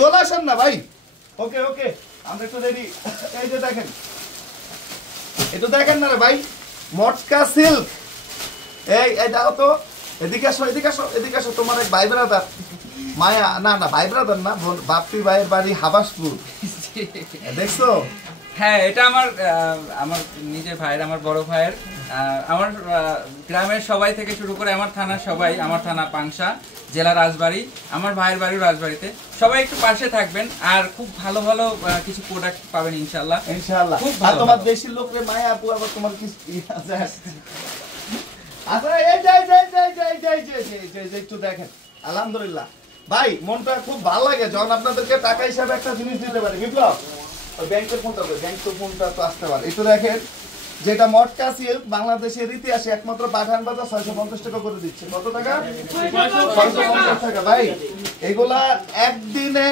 চলে আসেন না ভাই। ওকে ওকে আমরা একটু রেডি। এই যে দেখেন, একটু দেখেন না রে ভাই, মটকা সিল্ক। এই দেখো তো, এদিকে আসো এদিকে আসো এদিকে আসো। তোমার এক ভাই ব্রাদার মায়া, না না ভাই ব্রাদার না, বাপ্পি ভাইয়ের বাড়ি হাবাসপুর, দেখছো? হ্যাঁ, এটা আমার আমার নিজের ভাইয়ের, আমার বড় ভাইয়ের। আমার গ্রামের সবাই থেকে শুরু করে আমার থানার সবাই, আমার থানা পাংশা, জেলা রাজবাড়ী, আমার ভাইয়ের বাড়িও রাজবাড়ীতে। সবাই একটু পাশে থাকবেন আর খুব ভালো ভালো কিছু প্রোডাক্ট পাবেন ইনশাআল্লাহ। ইনশাআল্লাহ। খুব আর ভালো। তোমার দেশের লোকরে মায়া আপু আবার তোমার কি আছে? আচ্ছা এই যাই যাই যাই যাই যাই যাই যাই একটু দেখেন। আলহামদুলিল্লাহ ভাই, মনটা খুব ভালো লাগে যখন আপনাদেরকে টাকা হিসাবে একটা জিনিস দিতে পারি। বিপ্লব, ওই ব্যাংকের ফোনটা, ব্যাংকের ফোনটা তো আসতে পারে। একটু দেখেন, যেটা মটকা সিল্ক বাংলাদেশের ইতিহাসে একমাত্র পাঠান বাজার 650 টাকা করে দিচ্ছে। কত টাকা? 650 টাকা। ভাই এগুলা একদিনে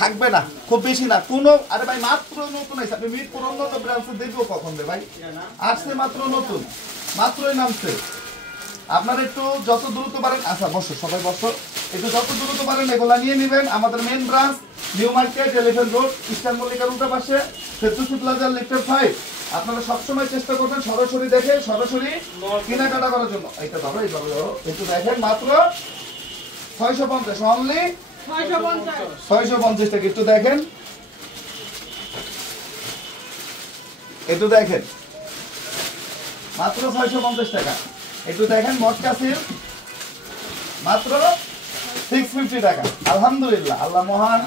থাকবে না, খুব বেশি না কোনো। আরে ভাই মাত্র নতুন আছে, আপনি মিরপুর উন্নত ব্রাঞ্চে দেখবো কখন রে ভাই? আসছে মাত্র নতুন, মাত্রই নামছে। আপনারা একটু যত দ্রুত পারেন, আচ্ছা বসো সবাই বসো, একটু যত দ্রুত পারেন এগুলা নিয়ে নেবেন। আমাদের main branch new market, elephant road, eastern মল্লিকার উল্টা পাশে, ফেরদৌসী প্লাজা, লিফটের 5। আপনারা সবসময় চেষ্টা করবেন সরাসরি দেখে সরাসরি কেনাকাটা করার জন্য। এইটা ধরো, এই ধরো, একটু দেখেন, মাত্র 650, অনলি 650 টাকা। একটু দেখেন, একটু দেখেন, মাত্র 650 টাকা। একটু দেখেন, মটকা সিল্ক মাত্র 650 টাকা। আলহামদুলিল্লাহ, আল্লাহ মহান।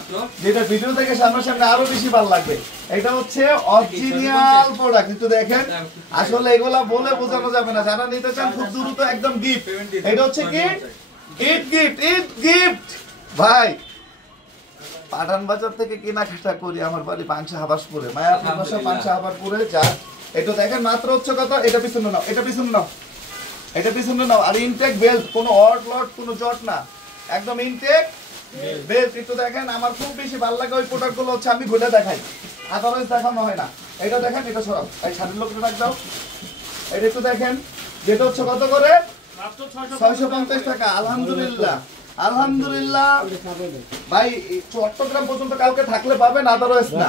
যেটা ভিডিও থেকে সামনাসামনি আরো বেশি ভালো লাগবে। এটা হচ্ছে অরিজিনাল প্রোডাক্ট। কিন্তু দেখেন, আসলে এগুলা বলে বোঝানো যাবে না। যারা নিতে চান খুব দ্রুত একদম গিফট। এটা হচ্ছে কি ঈদ গিফট, ঈদ গিফট। ভাই পাঠান বাজার থেকে কেনাকাটা করি, আমার বাড়ি পাংশা হাবাসপুরে, মায়াপুর বাসা পাংশা হাবাসপুরে। যা এটা দেখেন, মাত্র হচ্ছে কত? এটা পিছনে নাও, এটা পিছনে নাও, এটা পিছনে নাও। আর ইনটেক বেল্ট, কোনো অট লট, কোনো জট না, একদম ইনটেক বেল্ট। একটু দেখেন, আমার খুব বেশি ভালো লাগে ওই প্রোডাক্টগুলো হচ্ছে আমি ঘুরে দেখাই, আদারওয়াইজ দেখানো হয় না। এটা দেখেন, এটা সরাও, এই শাড়ির লোকটা রাখ দাও। এটা একটু দেখেন, যেটা হচ্ছে কত করে? 650 টাকা। আলহামদুলিল্লাহ, আলহামদুলিল্লাহ ভাই। চট্টগ্রাম পর্যন্ত কালকে থাকলে পাবেন, আদারওয়াইজ না।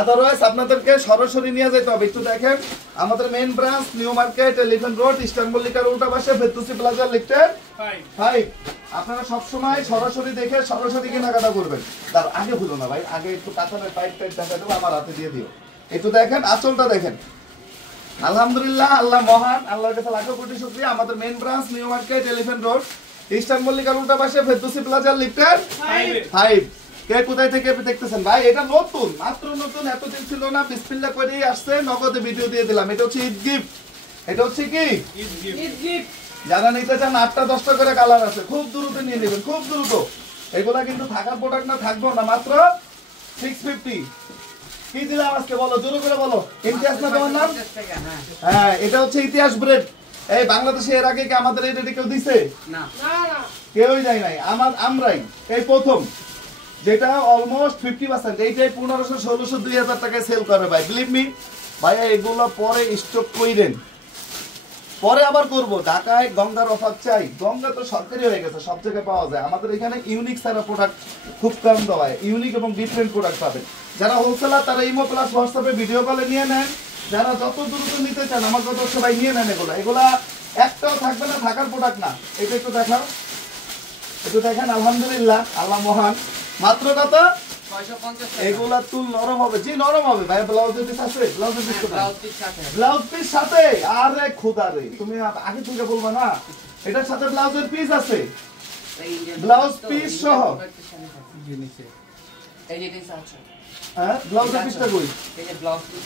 আদারওয়াইজ আপনাদেরকে সরাসরি নিয়ে যেতে হবে। একটু দেখেন, আমাদের main branch new market, elephant road, eastern মল্লিকার উল্টা পাশে, ফেরদৌসী প্লাজা, লিফটের 5। আপনারা সবসময় সরাসরি দেখে সরাসরি কেনাকাটা করবেন। তার আগে ভুলো না ভাই, আগে একটু কাতানের পাইপ টাইপ দেখা দেবো, আমার হাতে দিয়ে দিও। একটু দেখেন, আঁচলটা দেখেন। আলহামদুলিল্লাহ, আল্লাহ মহান, আল্লাহর কাছে লাখো কোটি শুকরিয়া। আমাদের main branch new market, elephant road, eastern মল্লিকার উল্টা পাশে, ফেরদৌসী প্লাজা, লিফটের 5। কে কোথায় থেকে দেখতেছেন ভাই? এটা নতুন, মাত্র নতুন, এতদিন ছিল না, বিসমিল্লাহ করেই আসছে, নগদে ভিডিও দিয়ে দিলাম। এটা হচ্ছে ঈদ গিফট। এটা হচ্ছে কি ঈদ গিফট। যারা নিতে চান 8টা 10টা করে কালার আছে, খুব দ্রুত নিয়ে নেবেন, খুব দ্রুত। এগুলা কিন্তু থাকার প্রোডাক্ট না, থাকবো না, মাত্র 650। কি দিলাম আজকে বলো, জোরে করে বলো। ইতিহাস না তোমার নাম? হ্যাঁ, এটা হচ্ছে ইতিহাস ব্রেড। এই বাংলাদেশে এর আগে কি আমাদের এই রেটে কেউ দিছে? না, কেউই দেয় নাই। আমরাই এই প্রথম, যেটা অলমোস্ট 50%। এইটাই 1500, 1600, 2000 টাকায় সেল করে ভাই। বিলিভ মি ভাইয়া, এগুলো পরে স্টক কইরেন, পরে আবার করব। ঢাকায় গঙ্গার অফার চাই, গঙ্গা তো সরকারি হয়ে গেছে, সব জায়গায় পাওয়া যায়। আমাদের এখানে ইউনিক সারা প্রোডাক্ট খুব কম দেওয়া, ইউনিক এবং ডিফারেন্ট প্রোডাক্ট পাবেন। যারা হোলসেলার তারা ইমো প্লাস হোয়াটসঅ্যাপে ভিডিও কলে নিয়ে নেন। যারা যত দ্রুত নিতে চান আমার কথা হচ্ছে ভাই নিয়ে নেন। এগুলা একটাও থাকবে না, থাকার প্রোডাক্ট না। এটা একটু দেখাও, একটু দেখেন। আলহামদুলিল্লাহ, আল্লাহ মহান। মাত্র কত? 650 টাকা। এগুলা তুল নরম হবে, জি নরম হবে ভাই। ব্লাউজের পিস আছে, ব্লাউজের পিস কোথায়? ব্লাউজ পিস সাথে। আরে খোদা রে, তুমি আগে থেকে বলবা না। এটার সাথে ব্লাউজের পিস আছে, ব্লাউজ পিস সহ। এই যে এটা আছে, হ্যাঁ ব্লাউজের পিসটা কই? এই যে ব্লাউজ পিস,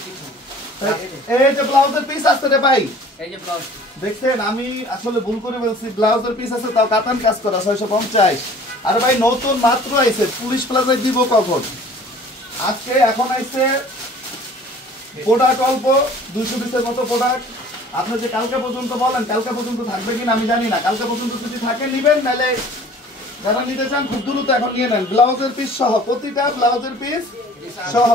এই যে ব্লাউজের পিস আছে রে ভাই। এই যে ব্লাউজ দেখছেন, আমি আসলে ভুল করে বলছি। ব্লাউজের পিস আছে, তাও কাতান কাজ করা, 650। আরে ভাই নতুন মাত্র আইছে, পুলিশ প্লাজায় দিব কখন? আজকে এখন আইছে প্রোডাক্ট অল্প, 200 পিসের মতো প্রোডাক্ট। আপনি যে কালকে পর্যন্ত বলেন, কালকে পর্যন্ত থাকবে কিনা আমি জানি না। কালকে পর্যন্ত যদি থাকে নিবেন, নাহলে যারা নিতে চান খুব দ্রুত এখন নিয়ে নেন। ব্লাউজের পিস সহ, প্রতিটা ব্লাউজের পিস সহ।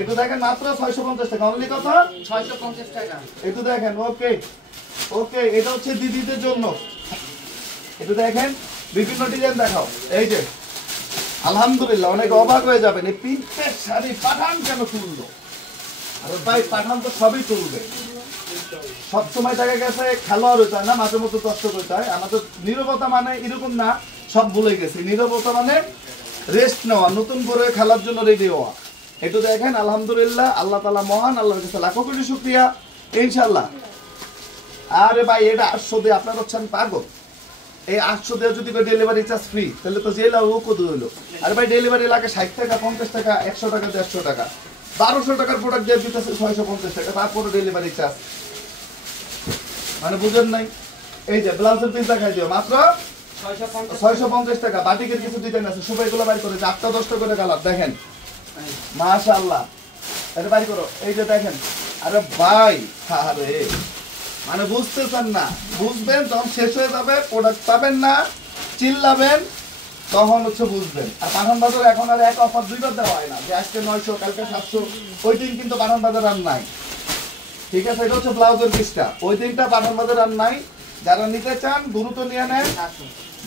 একটু দেখেন, মাত্র 650 টাকা। অনলি কত? 650 টাকা। একটু দেখেন। ওকে ওকে, এটা হচ্ছে দিদিদের জন্য। একটু দেখেন, বিভিন্ন ডিজাইন দেখাও। এই যে আলহামদুলিল্লাহ, অনেক অবাক হয়ে যাবেন এই প্রিন্টের শাড়ি পাঠান কেন তুললো। আরে ভাই পাঠান তো সবই তুলবে, সবসময় দেখা গেছে খেলোয়াড় হইতে হয় না, মাঝে মধ্যে কষ্ট করতে হয়। আমাদের নীরবতা মানে এরকম না সব ভুলে গেছি, নীরবতা মানে রেস্ট নেওয়া, নতুন করে খেলার জন্য রেডি হওয়া। একটু দেখেন আলহামদুলিল্লাহ, আল্লাহ তাআলা মহান, আল্লাহর কাছে লাখো কোটি শুকরিয়া ইনশাআল্লাহ। আরে ভাই এটা 800 দিয়ে আপনারা হচ্ছেন পাগল। এই 800 দিয়ে যদি ডেলিভারি চার্জ ফ্রি তাহলে তো জেলা ও কত হইলো। আরে ভাই ডেলিভারি লাগে 60 টাকা, 50 টাকা, 100 টাকা, 150 টাকা, 1200 টাকার প্রোডাক্ট দিয়ে দিতেছে 650 টাকা, তারপরে ডেলিভারি চার্জ। মানে বুঝেন নাই? এই যে ব্লাউজের পিস দেখাই দিও মাত্র 650 টাকা। বাটিকের কিছু ডিজাইন আছে, সবাইগুলো বাইর করে 8টা 10টা করে কালার দেখেন, মাশাআল্লাহ। এটা বাইর করো, এই যে দেখেন। আরে ভাই আরে মানে বুঝতেছেন না, বুঝবেন তখন শেষ হয়ে যাবে, প্রোডাক্ট পাবেন না, চিল্লাবেন, তখন হচ্ছে বুঝবেন। আর পাঠান বাজার এখন আর এক অফার দুইবার দেওয়া হয় না, যে আজকে 900 কালকে 700, ওই দিন কিন্তু পাঠান বাজার আর নাই। ঠিক আছে, এটা হচ্ছে ব্লাউজের পিসটা, ওই দিনটা পাঠান বাজার আর নাই। যারা নিতে চান দ্রুত নিয়ে নেন,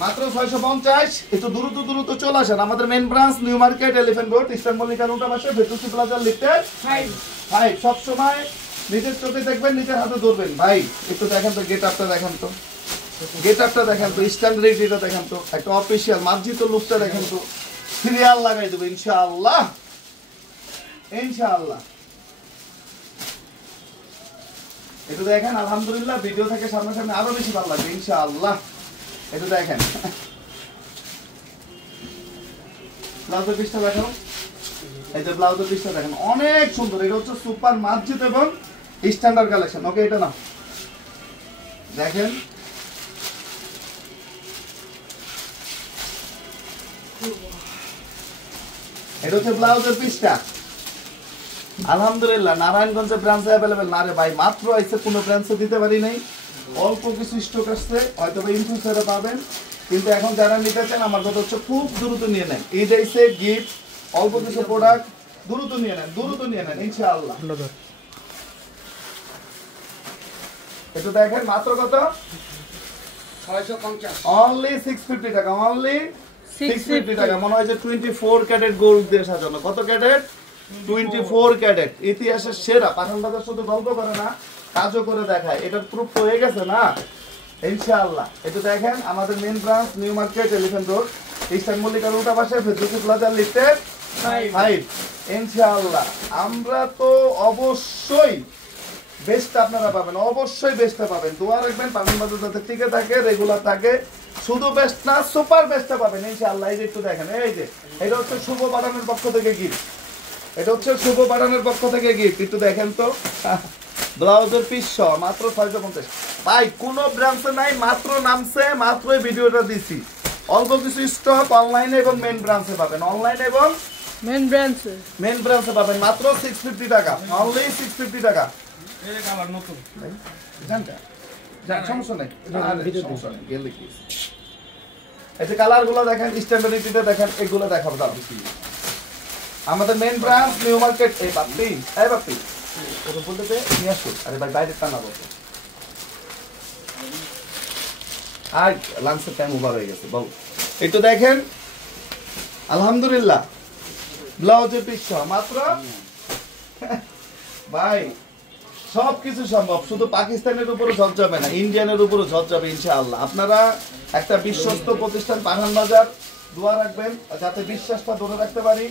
মাত্র 650। একটু দ্রুত চলে আসেন। আমাদের main branch new market, elephant road, eastern মল্লিকার উল্টা পাশে, ফেরদৌসী প্লাজা লিফটের 5। সব সময় নিজের চোখে দেখবেন, নিজের হাতে ধরবেন। ভাই একটু দেখেন তো, গেট আপটা দেখেন তো, গেট আপটা দেখেন তো, স্ট্যান্ডার্ডিটা দেখেন তো, একটা অফিসিয়াল মার্জিত লুকটা দেখেন তো, সিরিয়াল লাগাই দেবো ইনশাআল্লাহ ইনশাআল্লাহ। একটু দেখেন আলহামদুলিল্লাহ, ভিডিও থেকে সামনাসামনি আরো বেশি ভালো লাগবে ইনশাআল্লাহ। একটু দেখেন ব্লাউজের পিসটা দেখো, এই যে ব্লাউজের পিসটা দেখেন অনেক সুন্দর। এটা হচ্ছে সুপার মার্জিত এবং স্ট্যান্ডার্ড কালেকশন। ওকে এটা না দেখেন, এটা হচ্ছে ব্লাউজের পিসটা। আলহামদুলিল্লাহ নারায়ণগঞ্জে ব্রাঞ্চে অ্যাভেলেবেল না রে ভাই, মাত্র আইছে, কোনো ব্রাঞ্চে দিতে পারি নাই, অল্প কিছু স্টক আসছে, হয়তো বা ইনফিউচারে পাবেন। কিন্তু এখন যারা নিতে চান আমার কথা হচ্ছে খুব দ্রুত নিয়ে নেন। ঈদ আইছে, গিফট, অল্প কিছু প্রোডাক্ট, দ্রুত নিয়ে নেন ইনশাআল্লাহ। একটু দেখেন মাত্র কত, 650 অনলি 650 টাকা, অনলি 650 টাকা। মনে হয় যে 24 ক্যারেট গোল্ড দিয়ে সাজানো। কত ক্যারেট? 24 ক্যারেট। ইতিহাসের সেরা। পাঠান বাজার শুধু গল্প করে না, কাজও করে দেখায়। এটার প্রুফ তো হয়ে গেছে না ইনশাআল্লাহ। একটু দেখেন আমাদের main branch new market, elephant road, eastern মল্লিকার উল্টা পাশে, ফেরদৌসী প্লাজা লিফটের 5 ইনশাআল্লাহ। আমরা তো অবশ্যই বেস্টটা আপনারা পাবেন, অবশ্যই বেস্টটা পাবেন। দোয়া রাখবেন পাঠান বাজার যাতে টিকে থাকে, রেগুলার থাকে। শুধু বেস্ট না, সুপার বেস্টটা পাবেন ইনশাআল্লাহ। এই যে একটু দেখেন, এই যে এটা হচ্ছে শুভ পাঠানের পক্ষ থেকে গিফট, এটা হচ্ছে শুভ পাঠানের পক্ষ থেকে গিফট। একটু দেখেন তো ব্লাউজের পিস মাত্র 650। ভাই কোনো ব্রাঞ্চে নাই, মাত্র নামছে, মাত্র এই ভিডিওটা দিছি। অল্প কিছু স্টক অনলাইনে এবং মেন ব্রাঞ্চে পাবেন, অনলাইন এবং মেন ব্রাঞ্চে পাবেন মাত্র 650 টাকা, অনলি 650 টাকা। এই কালার নতুন জানটা সমস্যা নাই, সমস্যা নেই, গেলে কি। এই যে কালারগুলো দেখেন, স্ট্যান্ডার্ডিটিটা দেখেন, এগুলো দেখাবো দাঁড়ান। আমাদের মেন ব্রাঞ্চ নিউ মার্কেট। এই বাপ্পি ওটা বলতে দে, নিয়ে আসো। আরে ভাই বাইরে টানা বলতে, আর লাঞ্চের টাইম ওভার হয়ে গেছে বাবু। একটু দেখেন আলহামদুলিল্লাহ, ব্লাউজের পিস মাত্র ভাই সবকিছু সম্ভব। শুধু পাকিস্তানের উপরও ঝড় যাবে না, ইন্ডিয়ানের উপরও ঝড় যাবে ইনশাআল্লাহ। আপনারা একটা বিশ্বস্ত প্রতিষ্ঠান পাঠান বাজার, দোয়া রাখবেন যাতে বিশ্বাসটা ধরে রাখতে পারি,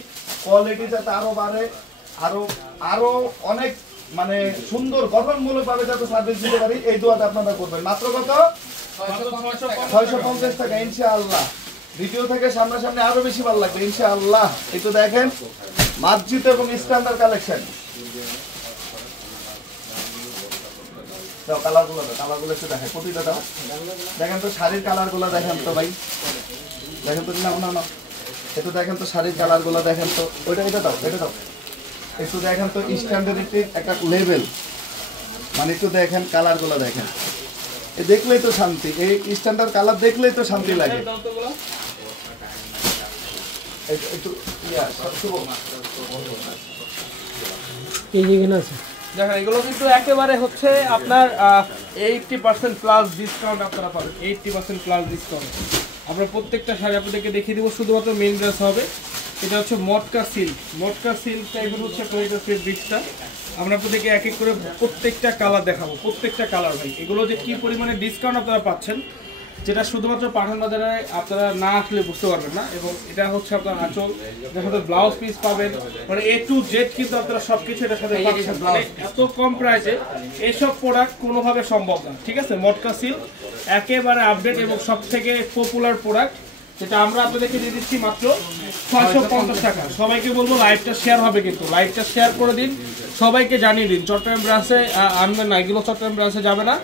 কোয়ালিটি যাতে আরো বাড়ে, আরো অনেক মানে সুন্দর গঠনমূলক ভাবে যাতে সার্ভিস দিতে পারি, এই দোয়াটা আপনারা করবেন। মাত্র কত? 650 টাকা ইনশাআল্লাহ। ভিডিও থেকে সামনাসামনি আরো বেশি ভালো লাগবে ইনশাআল্লাহ। একটু দেখেন মার্জিত এবং স্ট্যান্ডার্ড কালেকশন। দাও কালারগুলো, একটু দেখেন, প্রতিটা দাও। দেখেন তো শাড়ির কালারগুলো দেখেন তো ভাই, দেখেন তো, না একটু দেখেন তো শাড়ির কালারগুলো দেখেন তো। এটা দাও। একটু দেখেন তো স্ট্যান্ডার্ডিটির একটা লেভেল, মানে একটু দেখেন কালারগুলো দেখেন, দেখলেই তো শান্তি। এই স্ট্যান্ডার্ড কালার দেখলেই তো শান্তি লাগে। একটু দেখেন এগুলো কিন্তু একেবারে হচ্ছে আপনার 80% প্লাস ডিসকাউন্ট আপনারা পাবেন, 80% প্লাস ডিসকাউন্ট। আমরা প্রত্যেকটা শাড়ি আপনাদেরকে দেখিয়ে দিব, শুধুমাত্র মেইন ব্রাঞ্চ হবে। এটা হচ্ছে মটকা সিল্ক টাইপের হচ্ছে আপনার এটা ফেব্রিক্সটা। আমরা আপনাদেরকে এক এক করে প্রত্যেকটা কালার দেখাবো, প্রত্যেকটা কালার ভাই। এগুলো যে কি পরিমাণে ডিসকাউন্ট আপনারা পাচ্ছেন, যেটা শুধুমাত্র পাঠান বাজারে আপনারা না আসলে বুঝতে পারবেন না। এবং এটা হচ্ছে আপনার আঁচল, এটার সাথে ব্লাউজ পিস পাবেন, মানে A to Z কিন্তু আপনারা সবকিছু এটার সাথে পাচ্ছেন। মানে এত কম প্রাইসে এইসব প্রোডাক্ট কোনোভাবে সম্ভব না, ঠিক আছে। মটকা সিল্ক একেবারে আপডেট এবং সব থেকে পপুলার প্রোডাক্ট, যেটা আমরা আপনাদেরকে দিয়ে দিচ্ছি মাত্র 650 টাকা। সবাইকে বলবো লাইভটা শেয়ার হবে, কিন্তু লাইভটা শেয়ার করে দিন, সবাইকে জানিয়ে দিন। চট্টগ্রাম ব্রাঞ্চে আনবেন না, এগুলো চট্টগ্রাম ব্রাঞ্চে যাবে না।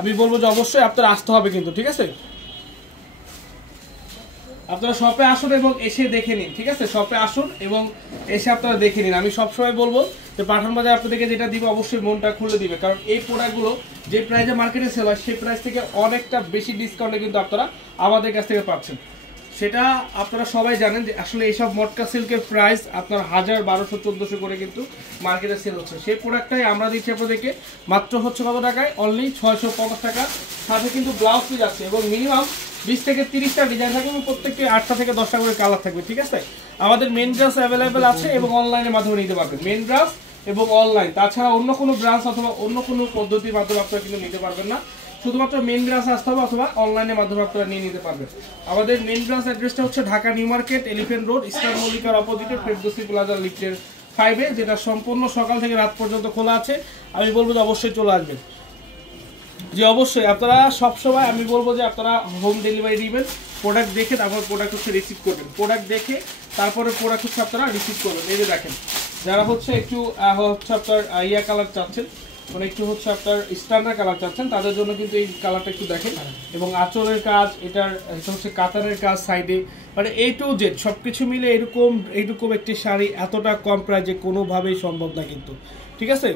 আমি বলবো যে অবশ্যই আপনারা আসতে হবে কিন্তু, ঠিক আছে। আপনারা শপে আসুন এবং এসে দেখে নিন, ঠিক আছে। শপে আসুন এবং এসে আপনারা দেখে নিন। আমি সবসময় বলবো যে পাঠান বাজার আপনাদেরকে যেটা দিব অবশ্যই মনটা খুলে দিবে, কারণ এই প্রোডাক্টগুলো যে প্রাইসে মার্কেটে সেল হয় সেই প্রাইস থেকে অনেকটা বেশি ডিসকাউন্টে কিন্তু আপনারা আমাদের কাছ থেকে পাচ্ছেন। সেটা আপনারা সবাই জানেন যে আসলে এইসব মটকা সিল্কের প্রাইস আপনার 1000, 1200, 1400 করে কিন্তু মার্কেটে সেল হচ্ছে। সেই প্রোডাক্টটাই আমরা দিচ্ছি আপনাদেরকে মাত্র হচ্ছে কত টাকায়, অনলি 650 টাকা। সাথে কিন্তু ব্লাউজ পিস আছে এবং মিনিমাম 20 থেকে 30টা ডিজাইন থাকবে এবং প্রত্যেকটি 8টা থেকে 10টা করে কালার থাকবে, ঠিক আছে। আমাদের মেন ব্রাঞ্চ অ্যাভেলেবেল আছে এবং অনলাইনের মাধ্যমে নিতে পারবেন। মেন ব্রাঞ্চ এবং অনলাইন, তাছাড়া অন্য কোনো ব্রাঞ্চ অথবা অন্য কোনো পদ্ধতির মাধ্যমে আপনারা কিন্তু নিতে পারবেন না। শুধুমাত্র মেন ব্রাঞ্চ আসতে হবে অথবা অনলাইনের মাধ্যমে আপনারা নিয়ে নিতে পারবেন। আমাদের মেন ব্রাঞ্চ অ্যাড্রেসটা হচ্ছে Dhaka new market, elephant road, eastern মল্লিকার অপোজিটে ফেরদৌসী প্লাজা লিফটের 5-এ, যেটা সম্পূর্ণ সকাল থেকে রাত পর্যন্ত খোলা আছে। আমি বলবো যে অবশ্যই চলে আসবেন, যে অবশ্যই আপনারা সবসময় আমি বলবো যে আপনারা হোম ডেলিভারি দিবেন। প্রোডাক্ট দেখে তারপর প্রোডাক্ট হচ্ছে রিসিভ করবেন, প্রোডাক্ট দেখে তারপরে প্রোডাক্ট হচ্ছে আপনারা রিসিভ করবেন। এই যে দেখেন, যারা হচ্ছে একটু হচ্ছে আপনার ইয়া কালার চাচ্ছেন, মানে একটু হচ্ছে আপনার স্ট্যান্ডার্ড কালার চাচ্ছেন, তাদের জন্য কিন্তু এই কালারটা একটু দেখেন। এবং আঁচলের কাজ, এটা হচ্ছে কাতারের কাজ সাইডে, মানে A to Z সবকিছু মিলে এরকম একটি শাড়ি এতটা কম প্রাইসে কোনোভাবেই সম্ভব না কিন্তু, ঠিক আছে।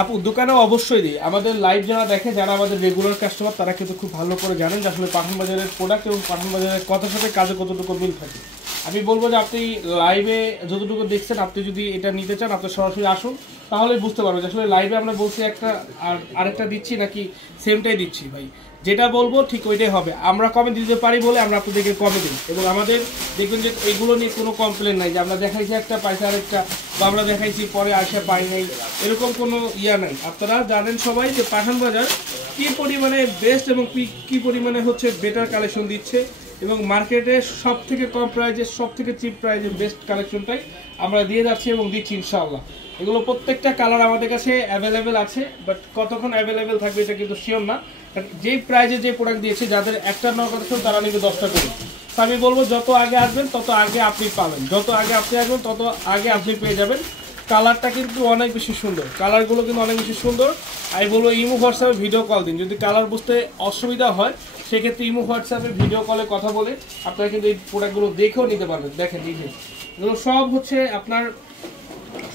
আপু দোকানে অবশ্যই দিই, আমাদের লাইভ যারা দেখে, যারা আমাদের রেগুলার কাস্টমার, তারা কিন্তু খুব ভালো করে জানেন যে আসলে পাঠান বাজারের প্রোডাক্ট এবং পাঠান বাজারের কথার সাথে কাজে কতটুকু মিল থাকে। আমি বলবো যে আপনি লাইভে যতটুকু দেখছেন, আপনি যদি এটা নিতে চান আপনি সরাসরি আসুন, তাহলে বুঝতে পারবেন যে আসলে লাইভে আমরা বলছি একটা আর আরেকটা দিচ্ছি নাকি সেমটাই দিচ্ছি। ভাই যেটা বলবো ঠিক ওইটাই হবে, আমরা কমে দিতে পারি বলে আমরা আপনাদেরকে কমে দিই। এবং আমাদের দেখবেন যে এইগুলো নিয়ে কোনো কমপ্লেন নাই যে আমরা দেখাইছি একটা পয়সা আরেকটা, বা আমরা দেখাইছি পরে আসে পাই নাই, এরকম কোনো ইয়া নাই। আপনারা জানেন সবাই যে পাঠান বাজার কী পরিমাণে বেস্ট এবং কী পরিমাণে হচ্ছে বেটার কালেকশন দিচ্ছে, এবং মার্কেটে সব থেকে কম প্রাইজে সব থেকে চিপ প্রাইজে বেস্ট কালেকশনটাই আমরা দিয়ে যাচ্ছি এবং দিচ্ছি ইনশাআল্লাহ। এগুলো প্রত্যেকটা কালার আমাদের কাছে অ্যাভেলেবেল আছে, বাট কতক্ষণ অ্যাভেলেবেল থাকবে এটা কিন্তু শিওর না। যেই প্রাইজে যে প্রোডাক্ট দিয়েছে, যাদের একটা নেওয়ার কথা ছিল তারা নিবে 10টা করে। তো আমি বলবো যত আগে আসবেন তত আগে আপনি পাবেন, যত আগে আপনি আসবেন তত আগে আপনি পেয়ে যাবেন। কালারটা কিন্তু অনেক বেশি সুন্দর, কালারগুলো কিন্তু অনেক বেশি সুন্দর। আমি বলবো ইমো হোয়াটসঅ্যাপে ভিডিও কল দিন, যদি কালার বুঝতে অসুবিধা হয় সেক্ষেত্রে ইমো হোয়াটসঅ্যাপে ভিডিও কলে কথা বলে আপনারা কিন্তু এই প্রোডাক্টগুলো দেখেও নিতে পারবেন। দেখেন ডিটেইলস, এগুলো সব হচ্ছে আপনার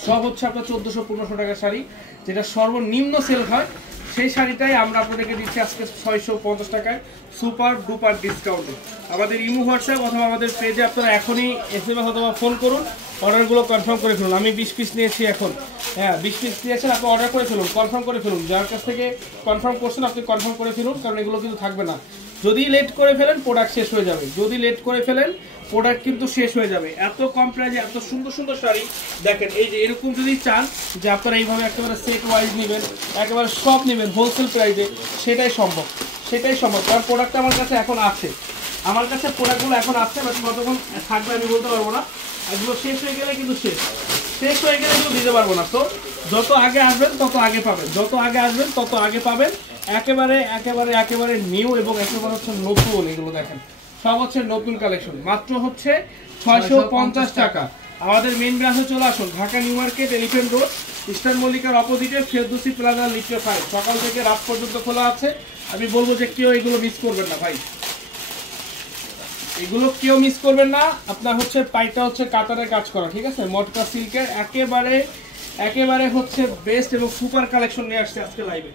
1400-1500 টাকার শাড়ি, যেটা সর্বনিম্ন সেল হয় সেই শাড়িটাই আমরা আপনাদেরকে দিচ্ছি আজকে 650 টাকায় সুপার ডুপার ডিসকাউন্টে। আমাদের ইমো হোয়াটসঅ্যাপ অথবা আমাদের পেজে আপনারা এখনই SMS অথবা ফোন করুন, অর্ডারগুলো কনফার্ম করে ফেলুন। আমি 20 পিস নিয়েছি এখন, হ্যাঁ 20 পিস নিয়েছেন, আপনি অর্ডার করে ফেলুন, কনফার্ম করে ফেলুন। যার কাছ থেকে কনফার্ম করছেন আপনি কনফার্ম করে ফেলুন, কারণ এগুলো কিন্তু থাকবে না। যদি লেট করে ফেলেন প্রোডাক্ট শেষ হয়ে যাবে, যদি লেট করে ফেলেন প্রোডাক্ট কিন্তু শেষ হয়ে যাবে। এত কম প্রাইসে এত সুন্দর সুন্দর শাড়ি দেখেন। এই যে এরকম যদি চান যে আপনারা এইভাবে একেবারে সেট ওয়াইজ নেবেন, একেবারে সব নেবেন হোলসেল প্রাইসে, সেটাই সম্ভব, কারণ প্রোডাক্টটা আমার কাছে এখন আছে, আমার কাছে প্রোডাক্টগুলো এখন আছে, বাট কতক্ষণ থাকবে আমি বলতে পারবো না। এগুলো শেষ হয়ে গেলে কিন্তু শেষ হয়ে গেলে কিন্তু দিতে পারবো না। তো যত আগে আসবেন তত আগে পাবেন, যত আগে আসবেন তত আগে পাবেন। একেবারে নিউ এবং একেবারে হচ্ছে নতুন, এগুলো দেখেন সব হচ্ছে নতুন কালেকশন, মাত্র হচ্ছে 650 টাকা। আমাদের মেইন ব্রাঞ্চে চলে আসুন, Dhaka new market, elephant road, eastern মল্লিকার অপোজিটে ফেরদৌসী প্লাজা লিফটে 5, সকাল থেকে রাত পর্যন্ত খোলা আছে। আমি বলবো যে কেউ এগুলো মিস করবেন না ভাই, এগুলো কেউ মিস করবেন না। আপনার হচ্ছে পাইটা হচ্ছে কাতারের কাজ করা, ঠিক আছে, মটকা সিল্কের একেবারে হচ্ছে বেস্ট এবং সুপার কালেকশন নিয়ে আসছে আজকে লাইভে।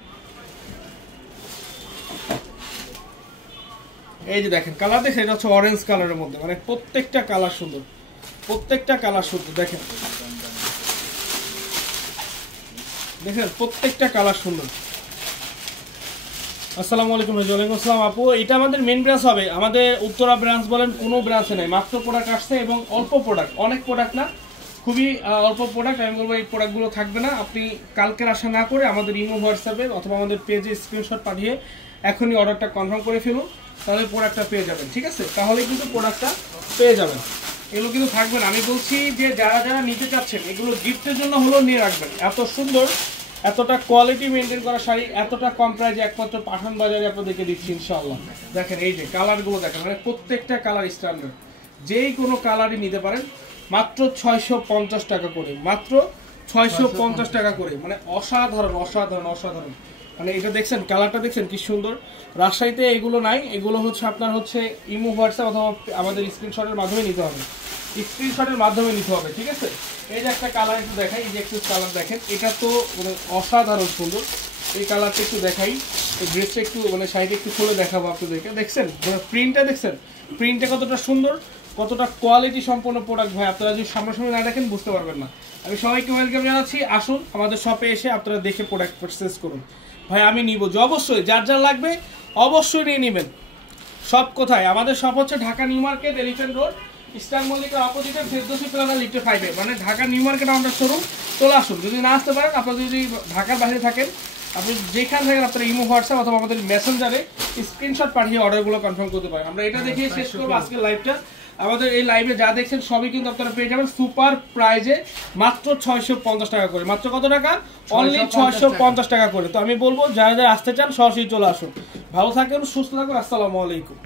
এই যে দেখেন কালার দেখেন, এটা হচ্ছে অরেঞ্জ কালারের মধ্যে, মানে প্রত্যেকটা কালার সুন্দর, দেখেন প্রত্যেকটা কালার সুন্দর। আসসালামু আলাইকুম ভাই। ওয়ালাইকুম আসসালাম আপু। এটা আমাদের মেন ব্রাঞ্চ হবে, আমাদের উত্তরা ব্রাঞ্চ বলেন কোনো ব্রাঞ্চে নাই, মাত্র প্রোডাক্ট আসছে এবং অল্প প্রোডাক্ট, অনেক প্রোডাক্ট না, খুবই অল্প প্রোডাক্ট। আমি বলবো এই প্রোডাক্টগুলো থাকবে না, আপনি কালকের আশা না করে আমাদের ইমো হোয়াটসঅ্যাপে অথবা আমাদের পেজে স্ক্রিনশট পাঠিয়ে এখনই অর্ডারটা কনফার্ম করে ফেলুন, তাহলে প্রোডাক্টটা পেয়ে যাবেন। ঠিক আছে, তাহলে কিন্তু প্রোডাক্টটা পেয়ে যাবেন। এগুলো কিন্তু থাকবে না। আমি বলছি যে যারা যারা নিতে চাচ্ছেন এগুলো গিফটের জন্য হলেও নিয়ে রাখবেন। এত সুন্দর, এতটা কোয়ালিটি মেনটেন করা শাড়ি এতটা কম প্রাইসে একমাত্র পাঠান বাজারে আপনাদেরকে দিচ্ছি ইনশাআল্লাহ। দেখেন এই যে কালারগুলো দেখেন, মানে প্রত্যেকটা কালার স্ট্যান্ডার্ড, যেই কোনো কালারই নিতে পারেন, মাত্র 650 টাকা করে, মাত্র 650 টাকা করে, মানে অসাধারণ অসাধারণ অসাধারণ। মানে এটা দেখছেন, কালারটা দেখছেন কি সুন্দর। রাজশাহীতে এগুলো নাই, এগুলো হচ্ছে আপনার হচ্ছে ইমো হোয়াটসঅ্যাপ অথবা আমাদের স্ক্রিনশটের মাধ্যমে নিতে হবে, স্ক্রিনশটের মাধ্যমে নিতে হবে। ঠিক আছে, এই যে একটা কালার একটু দেখাই, এই যে একটু কালার দেখেন, এটা তো মানে অসাধারণ সুন্দর। এই কালারটা একটু দেখাই, এই ড্রেসটা একটু মানে সাইডে একটু খুলে দেখাবো আপনাদেরকে। দেখছেন প্রিন্টটা, দেখছেন প্রিন্টটা কতটা সুন্দর, কতটা কোয়ালিটি সম্পন্ন প্রোডাক্ট। ভাই আপনারা যদি সামনাসামনি না দেখেন বুঝতে পারবেন না। আমি সবাইকে ওয়েলকাম জানাচ্ছি, আসুন আমাদের শপে এসে আপনারা দেখে প্রোডাক্ট পারচেজ করুন। ভাই আমি নিব যে অবশ্যই, যার যার লাগবে অবশ্যই নিয়ে নেবেন। সব কোথায়? আমাদের শপ হচ্ছে Dhaka new market, elephant road, star মল্লিকার অপোজিটে ফেরদৌসি প্লাজা লিফটে 5-এ, মানে ঢাকা নিউ মার্কেট আমাদের শোরুম। চলে আসুন, যদি না আসতে পারেন, আপনারা যদি ঢাকার বাইরে থাকেন, আপনি যেখান থাকেন আপনারা ইমো হোয়াটসঅ্যাপ অথবা আমাদের মেসেঞ্জারে স্ক্রিনশট পাঠিয়ে অর্ডারগুলো কনফার্ম করতে পারেন। আমরা এটা দেখিয়ে শেষ করবো আজকের লাইভটা। আমাদের এই লাইভে যা দেখছেন সবই কিন্তু আপনারা পেয়ে যাবেন সুপার প্রাইজে, মাত্র 650 টাকা করে। মাত্র কত টাকা? অনলি 650 টাকা করে। তো আমি বলবো যারা যারা আসতে চান সরাসরি চলে আসুন। ভালো থাকেন, সুস্থ থাকুন, আসসালামু আলাইকুম।